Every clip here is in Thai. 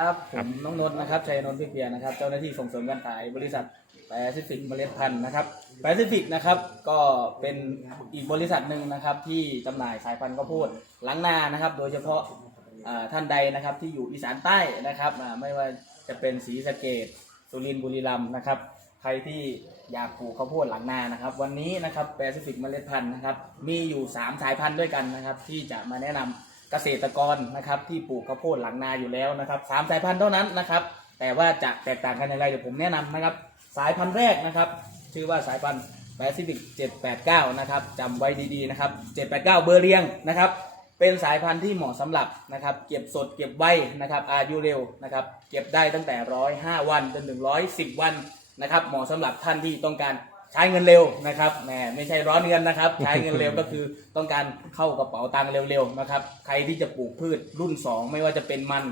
ครับผมน้องนนท์นะครับชัยนนท์พิเพียรนะครับ เจ้าหน้าที่ส่งเสริมการขายบริษัทแปซิฟิกเมล็ดพันธุ์นะครับแปซิฟิกนะครับก็เป็นอีกบริษัทหนึ่งนะครับ ที่จำหน่ายสายพันธุ์ข้าวโพดหลังนานะครับ โดยเฉพาะอ่าท่านใดนะครับที่อยู่อีสานใต้นะครับอ่าไม่ว่าจะเป็นศรีสะเกดสุรินทร์บุรีรัมย์นะครับ ใครที่อยากปลูกข้าวโพดหลังนานะครับ วันนี้นะครับแปซิฟิกเมล็ดพันธุ์นะครับ มีอยู่ 3 สายพันธุ์ด้วยกันนะครับ ที่จะมาแนะนำ เกษตรกรนะครับที่ปลูกข้าวโพดหลังนาอยู่แล้วนะครับสามสายพันธุ์เท่านั้นนะครับ แต่ว่าจะแตกต่างกันอย่างไรเดี๋ยวผมแนะนำนะครับ สายพันธุ์แรกนะครับ ชื่อว่าสายพันธุ์แปซิฟิก789 นะครับจำไว้ดีๆนะครับ789 เบอร์เรียงนะครับ เป็นสายพันธุ์ที่เหมาะสำหรับนะครับ เก็บสดเก็บไว้นะครับอายุเร็วนะครับ เก็บได้ตั้งแต่ 105 วันจนถึง110 วันนะครับ เหมาะสำหรับท่านที่ต้องการ ใช้เงินเร็วนะครับแหมไม่ใช่ร้อนเงินนะครับ ใช้เงินเร็วก็คือต้องการเข้ากระเป๋าตังค์เร็วๆนะครับใครที่จะปลูกพืชรุ่น 2 ไม่ว่าจะเป็นมัน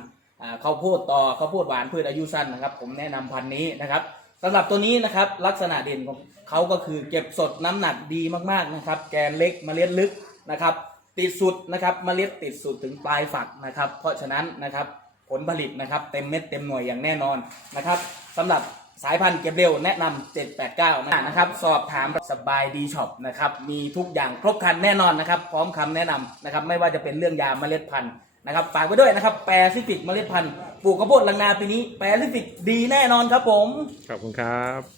ข้าวโพดต่อข้าวโพดหวานพืชอายุสั้นนะครับ ผมแนะนำพันธุ์นี้นะครับสำหรับตัวนี้นะครับลักษณะเด่นของเขาก็คือเก็บสดน้ำหนักดีมากๆนะครับ แกนเล็กเมล็ดลึกนะครับ ติดสุดนะครับเมล็ดติดสุดถึงปลายฝักนะครับ เพราะฉะนั้นนะครับผลผลิตนะครับเต็มเม็ดเต็มหน่วยอย่างแน่นอนนะครับสำหรับ สายพันธุ์เก็บเร็วแนะนำ789 นะครับสอบถามสบายดีช็อปนะครับมีทุกอย่างครบครันแน่นอนนะครับพร้อมคำแนะนำนะครับไม่ว่าจะเป็นเรื่องยาเมล็ดพันธุ์นะครับฝากไว้ด้วยนะครับแปซิฟิกเมล็ดพันธุ์ปลูกข้าวโพดลังนาปีนี้แปซิฟิกดีแน่นอนครับผม ขอบคุณครับ